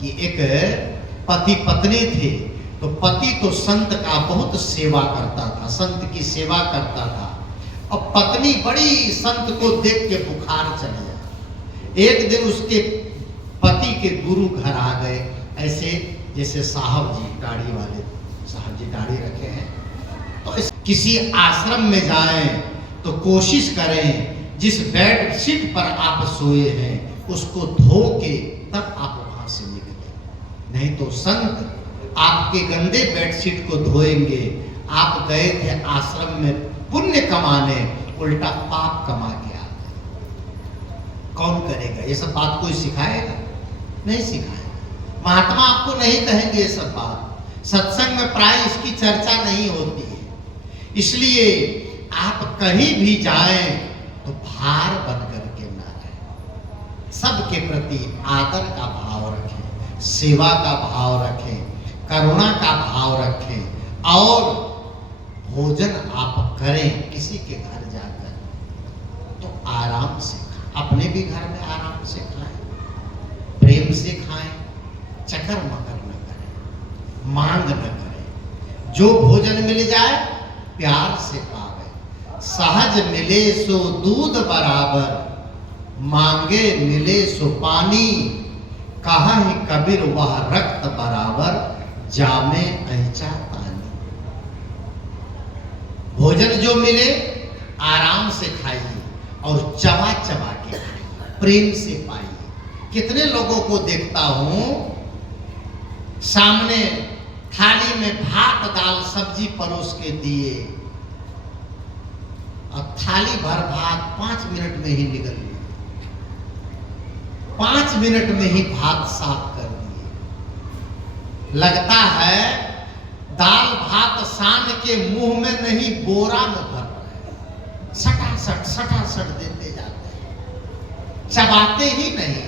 कि एक पति पत्नी थे, तो पति तो संत का बहुत सेवा करता था, संत की सेवा करता था, और पत्नी बड़ी संत को देख के बुखार चढ़ गया। एक दिन उसके पति के गुरु घर आ गए, ऐसे जैसे साहब जी दाढ़ी वाले, साहब जी दाढ़ी रखे हैं, तो किसी आश्रम में जाएं तो कोशिश करें जिस बेड शीट पर आप सोए हैं उसको धो के तब आप वहां से निकलें, नहीं तो संत आपके गंदे बेडशीट को धोएंगे। आप गए थे आश्रम में पुण्य कमाने, उल्टा पाप कमा के आ गए। कौन करेगा ये सब बात? कोई सिखाएगा? नहीं सिखाएगा। महात्मा आपको नहीं कहेंगे ये सब बात। सत्संग में प्राय इसकी चर्चा नहीं होती है। इसलिए आप कहीं भी जाएं तो भार बन करके ना रहें, सबके प्रति आदर का भाव रखें, सेवा का भाव रखें, करुणा का भाव रखें, और भोजन आप करें किसी के घर जाकर तो आराम से खाएं, अपने भी घर में आराम से खाएं, प्रेम से खाएं, चकर मकर न करें, मांग न करें। जो भोजन मिल जाए प्यार से पावे, सहज मिले सो दूध बराबर, मांगे मिले सो पानी, कहा है कबीर वह रक्त बराबर, जामे ऐचा पानी। भोजन जो मिले आराम से खाइए और चबा चबा के खाइए, प्रेम से पाइए। कितने लोगों को देखता हूं सामने थाली में भात दाल सब्जी परोस के दिए और थाली भर भात 5 मिनट में ही निकल गई, 5 मिनट में ही भात साफ कर दिए। लगता है दाल भात सान के मुंह में नहीं बोरा में भर रहे, सटासट देते जाते हैं, चबाते ही नहीं।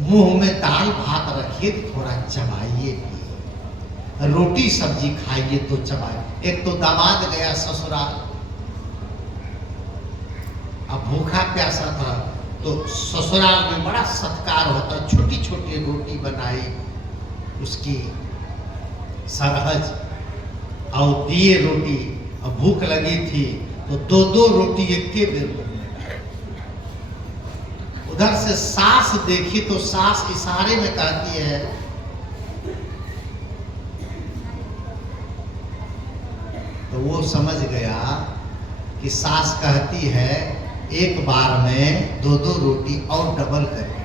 मुंह में दाल भात रखिए तो थोड़ा चबाइए भी, रोटी सब्जी खाइए तो चबाइए। एक तो दामाद गया ससुराल, अब भूखा प्यासा था तो ससुराल में बड़ा सत्कार होता, छोटी छोटी रोटी बनाई उसकी सरहज और दिए रोटी, और भूख लगी थी तो 2-2 रोटी एक के बेर में। उधर से सास देखी तो सास इशारे में कहती है, तो वो समझ गया कि सास कहती है एक बार में 2-2 रोटी और डबल करके।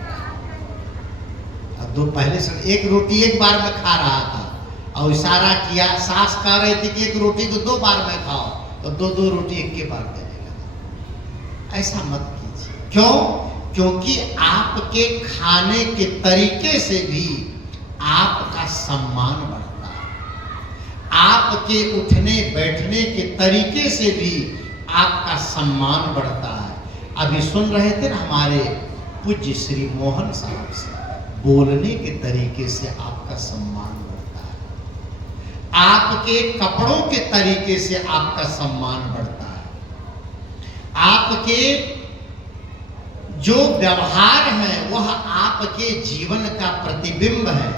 अब दो पहले से एक रोटी एक बार में खा रहा था और इशारा किया, सास कह रही थी कि एक रोटी को 2 बार में खाओ, तो 2-2 रोटी एक के बार देने लगा। ऐसा मत कीजिए। क्यों? क्योंकि आपके खाने के तरीके से भी आपका सम्मान बढ़ता है, आपके उठने बैठने के तरीके से भी आपका सम्मान बढ़ता है। अभी सुन रहे थे ना हमारे पूज्य श्री मोहन साहब से, बोलने के तरीके से आपका सम्मान बढ़ता है, आपके कपड़ों के तरीके से आपका सम्मान बढ़ता है, आपके जो व्यवहार है वह आपके जीवन का प्रतिबिंब है।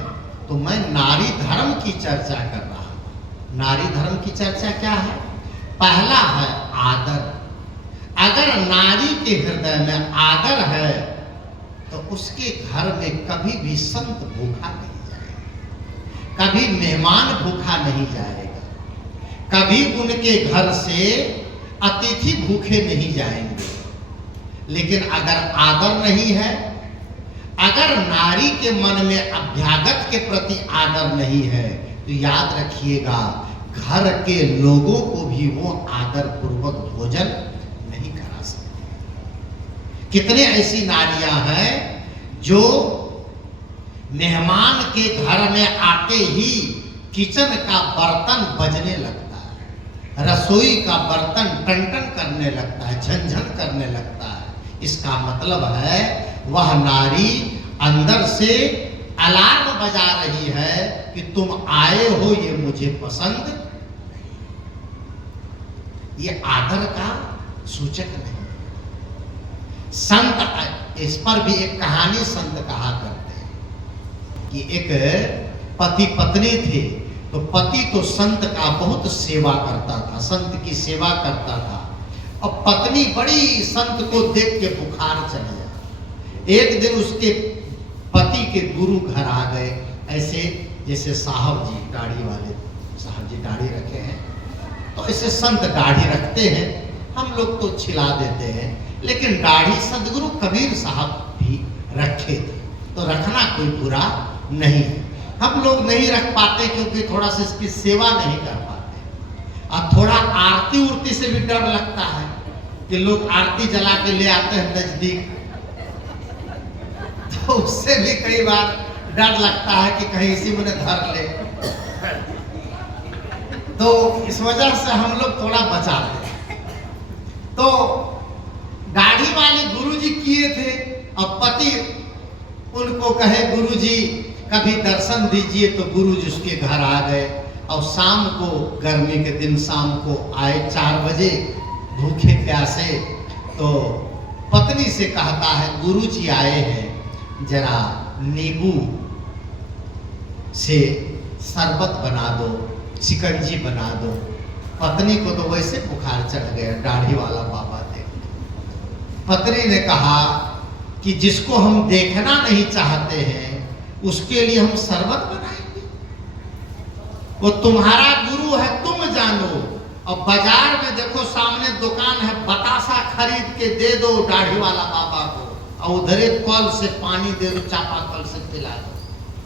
तो मैं नारी धर्म की चर्चा कर रहा हूं। नारी धर्म की चर्चा क्या है? पहला है आदर। अगर नारी के हृदय में आदर है तो उसके घर में कभी भी संत भूखा नहीं जाएगा, कभी मेहमान भूखा नहीं जाएगा, कभी उनके घर से अतिथि भूखे नहीं जाएंगे। लेकिन अगर आदर नहीं है, अगर नारी के मन में अभ्यागत के प्रति आदर नहीं है, तो याद रखिएगा घर के लोगों को भी वो आदर पूर्वक भोजन नहीं करा सकते। कितने ऐसी नारियां हैं जो मेहमान के घर में आते ही किचन का बर्तन बजने लगता है, रसोई का बर्तन टन-टन करने लगता है, झन-झन करने लगता है। इसका मतलब है वह नारी अंदर से अलार्म बजा रही है कि तुम आए हो, ये मुझे पसंद नहीं। ये आदर का सूचक नहीं। संत, इस पर भी एक कहानी संत कहा करते कि एक पति पत्नी थे, तो पति तो संत का बहुत सेवा करता था, संत की सेवा करता था, और पत्नी बड़ी संत को देख के बुखार चढ़ गया। एक दिन उसके पति के गुरु घर आ गए, ऐसे जैसे साहब जी दाढ़ी वाले, साहब जी दाढ़ी रखे हैं, तो ऐसे संत दाढ़ी रखते हैं, हम लोग तो छिला देते हैं, लेकिन दाढ़ी सदगुरु कबीर साहब भी रखे थे, तो रखना कोई बुरा नहीं है। हम लोग नहीं रख पाते क्योंकि थोड़ा सा इसकी सेवा नहीं कर पाते, और थोड़ा आरती उरती से भी डर लगता है कि लोग आरती जला के ले आते हैं नजदीक, तो उससे भी कई बार डर लगता है कि कहीं इसी में धर ले, तो इस वजह से हम लोग थोड़ा बचाते हैं। तो दाढ़ी वाले गुरुजी किए थे, और पति उनको कहे गुरुजी कभी दर्शन दीजिए, तो गुरुजी उसके घर आ गए, और शाम को, गर्मी के दिन शाम को आए 4 बजे भूखे प्यासे, तो पत्नी से कहता है गुरुजी आए हैं, जरा नींबू से शरबत बना दो, शिकंजी बना दो। पत्नी को तो वैसे बुखार चढ़ गया, दाढ़ी वाला बाबा थे। पत्नी ने कहा कि जिसको हम देखना नहीं चाहते हैं उसके लिए हम शरबत बनाएंगे, वो तुम्हारा गुरु है, तुम जानो, और बाजार में देखो सामने दुकान है, बतासा खरीद के दे दो दाढ़ी वाला बाबा को, और उधर एक कल से पानी दे दो, चापाकल से पिला दो।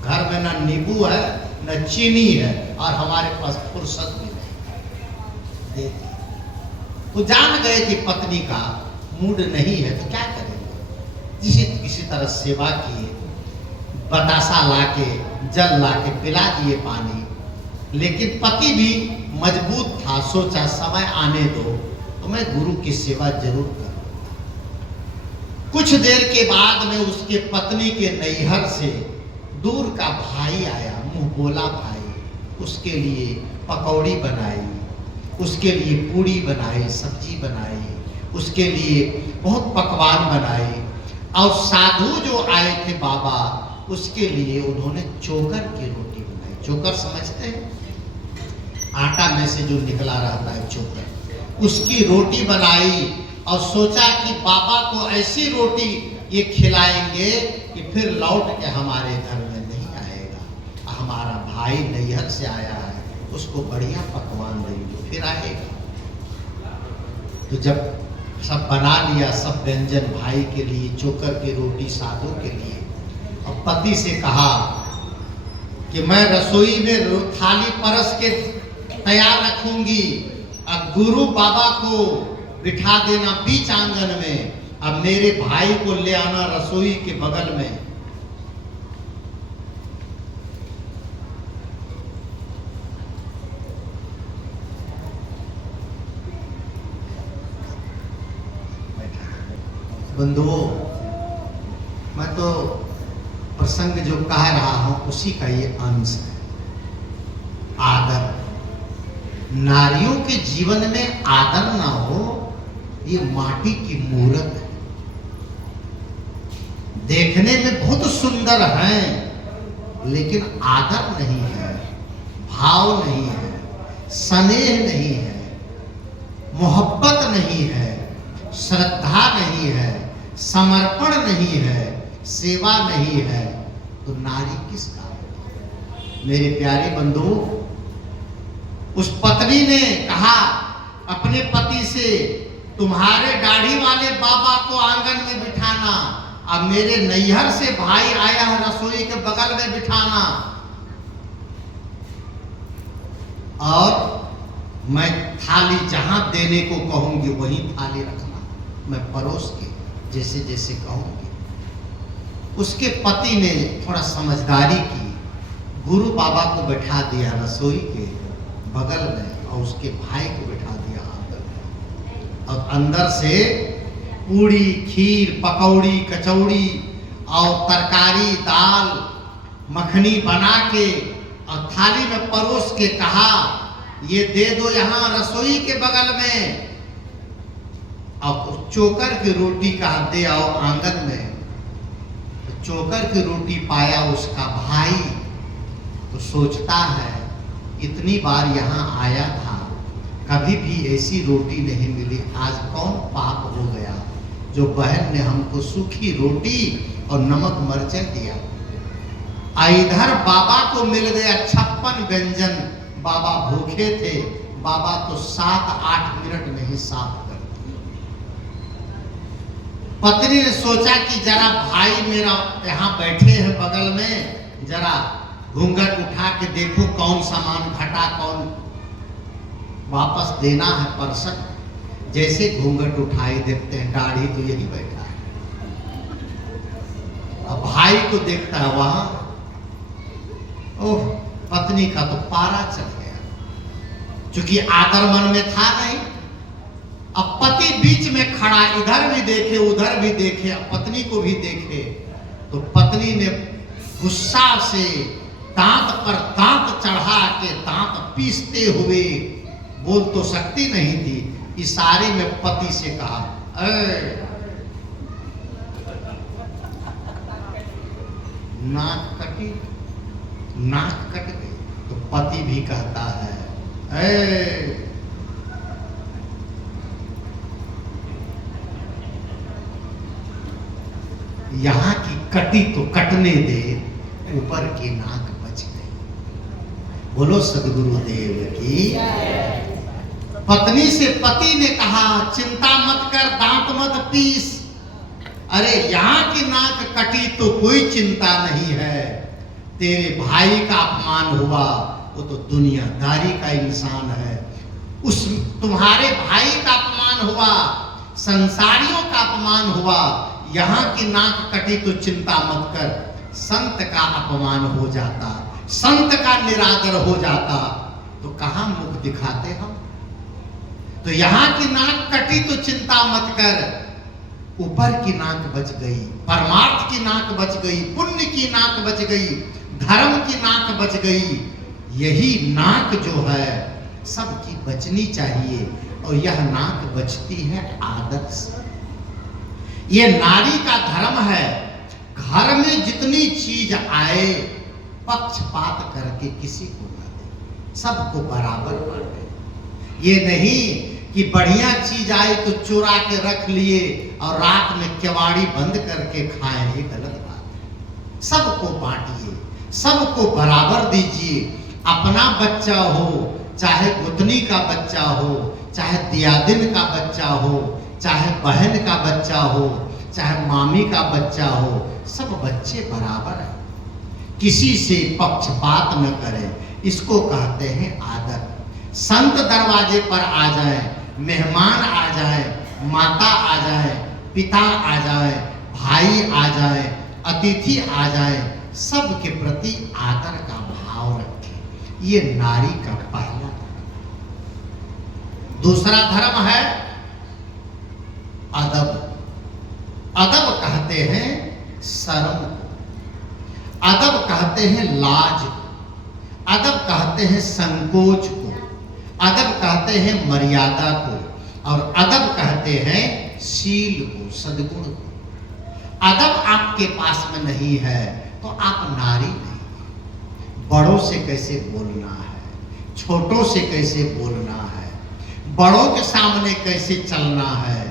घर में ना नींबू है न चीनी है, और हमारे पास फुर्सत भी नहीं दे दी। वो जान गए कि पत्नी का मूड नहीं है, तो क्या करेंगे, किसी तरह सेवा किए, बतासा लाके जल लाके पिला दिए पानी, लेकिन पति भी मजबूत था, सोचा समय आने दो तो मैं गुरु की सेवा जरूर करूं। कुछ देर के बाद में उसके पत्नी के नैहर से दूर का भाई आया, मुंह बोला भाई, उसके लिए पकौड़ी बनाई, उसके लिए पूड़ी बनाई, सब्जी बनाई, उसके लिए बहुत पकवान बनाई, और साधु जो आए थे बाबा, उसके लिए उन्होंने चोकर की रोटी बनाई। चोकर समझते हैं, आटा में से जो निकला रहता है चोकर, उसकी रोटी बनाई, और सोचा कि बाबा को ऐसी रोटी ये खिलाएंगे कि फिर लौट के हमारे घर में नहीं आएगा, हमारा भाई नैहर से आया है, उसको बढ़िया पकवान देंगे फिर आएगा। तो जब सब बना लिया, सब व्यंजन भाई के लिए, चोकर की रोटी साधु के लिए, और पति से कहा कि मैं रसोई में थाली परस के तैयार रखूंगी, अब गुरु बाबा को बिठा देना बीच आंगन में, अब मेरे भाई को ले आना रसोई के बगल में। बंधुओं, मैं तो प्रसंग जो कह रहा हूं उसी का ये अंश है। आदर, नारियों के जीवन में आदर ना हो, ये माटी की मूर्त है। देखने में बहुत सुंदर है, लेकिन आदर नहीं है, भाव नहीं है, स्नेह नहीं है, मोहब्बत नहीं है, श्रद्धा नहीं है, समर्पण नहीं है, सेवा नहीं है, तो नारी किसका? मेरे प्यारे बंधुओं, उस पत्नी ने कहा अपने पति से, तुम्हारे दाढ़ी वाले बाबा को आंगन में बिठाना, अब मेरे नैहर से भाई आया है रसोई के बगल में बिठाना, और मैं थाली जहां देने को कहूंगी वहीं थाली रखना, मैं परोस के जैसे जैसे कहूंगी। उसके पति ने थोड़ा समझदारी की, गुरु बाबा को बैठा दिया रसोई के बगल में, और उसके भाई को बैठा दिया आंगन में, और अंदर से पूड़ी, खीर, पकौड़ी, कचौड़ी और तरकारी, दाल, मखनी बना के और थाली में परोस के कहा, ये दे दो यहाँ रसोई के बगल में, अब चोकर की रोटी का दे आओ आंगन में। चोकर की रोटी पाया उसका भाई, तो सोचता है इतनी बार यहाँ आया था, कभी भी ऐसी रोटी नहीं मिली, आज कौन पाप हो गया जो बहन ने हमको सूखी रोटी और नमक मिर्च दिया। इधर बाबा को मिल गया 56 व्यंजन, बाबा भूखे थे, बाबा तो 7-8 मिनट में ही साफ कर दिए। पत्नी ने सोचा कि जरा भाई मेरा यहाँ बैठे हैं बगल में, जरा घूंघट उठा के देखो कौन सामान घटा, कौन वापस देना है परसक। जैसे घूंघट उठाई देखते हैं दाढ़ी तो यही बैठा है। अब भाई को देखता है वहां, ओह, पत्नी का तो पारा चढ़ गया, क्योंकि आदर मन में था नहीं। अब पति बीच में खड़ा, इधर भी देखे उधर भी देखे, अब पत्नी को भी देखे, तो पत्नी ने गुस्सा से दांत पर दांत चढ़ा के दांत पीसते हुए, बोल तो सकती नहीं थी, इशारे में पति से कहा, नाक कटी, नाक कट गई। तो पति भी कहता है, यहां की कटी तो कटने दे, ऊपर की नाक बच गई। बोलो सदगुरुदेव की। पत्नी से पति ने कहा, चिंता मत कर, दांत मत पीस, अरे यहाँ की नाक कटी तो कोई चिंता नहीं है, तेरे भाई का अपमान हुआ, वो तो दुनियादारी का इंसान है, उस तुम्हारे भाई का अपमान हुआ, संसारियों का अपमान हुआ, यहाँ की नाक कटी तो चिंता मत कर, संत का अपमान हो जाता, संत का निरादर हो जाता तो कहां मुख दिखाते हम। तो यहाँ की नाक कटी तो चिंता मत कर, ऊपर की नाक बच गई, परमार्थ की नाक बच गई, पुण्य की नाक बच गई, धर्म की नाक बच गई। यही नाक जो है सबकी बचनी चाहिए, और यह नाक बचती है आदत से। ये नारी का धर्म है, घर में जितनी चीज आए पक्षपात करके किसी को न दे, सबको बराबर बांटे। ये नहीं कि बढ़िया चीज आए तो चुरा के रख लिए और रात में केवाड़ी बंद करके खाएं, ये गलत बात है। सबको बांटिए, सबको बराबर दीजिए। अपना बच्चा हो, चाहे गुतनी का बच्चा हो, चाहे दियादिन का बच्चा हो, चाहे बहन का बच्चा हो, चाहे मामी का बच्चा हो, सब बच्चे बराबर हैं। किसी से पक्षपात न करें, इसको कहते हैं आदर। संत दरवाजे पर आ जाए, मेहमान आ जाए, माता आ जाए, पिता आ जाए, भाई आ जाए, अतिथि आ जाए, सबके प्रति आदर का भाव रखें। ये नारी का पहला धर्म। दूसरा धर्म है अदब। अदब कहते हैं शर्म, अदब कहते हैं लाज, अदब कहते हैं संकोच को, अदब कहते हैं मर्यादा को, और अदब कहते हैं शील को, सद्गुण को। अदब आपके पास में नहीं है तो आप नारी नहीं। बड़ों से कैसे बोलना है, छोटों से कैसे बोलना है, बड़ों के सामने कैसे चलना है,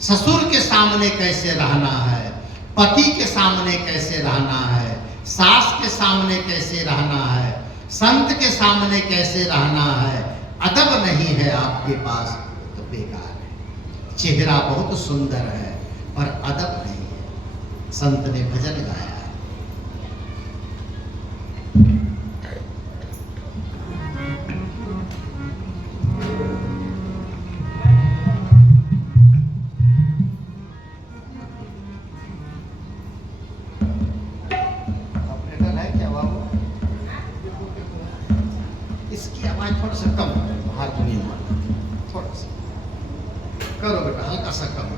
ससुर के सामने कैसे रहना है, पति के सामने कैसे रहना है, सास के सामने कैसे रहना है, संत के सामने कैसे रहना है। अदब नहीं है आपके पास तो बेकार है। चेहरा बहुत सुंदर है पर अदब नहीं है। संत ने भजन गाया है, इसकी आवाज थोड़ा सा कम, हारमोनियम थोड़ा सा करो बेटा, हल्का सा कम।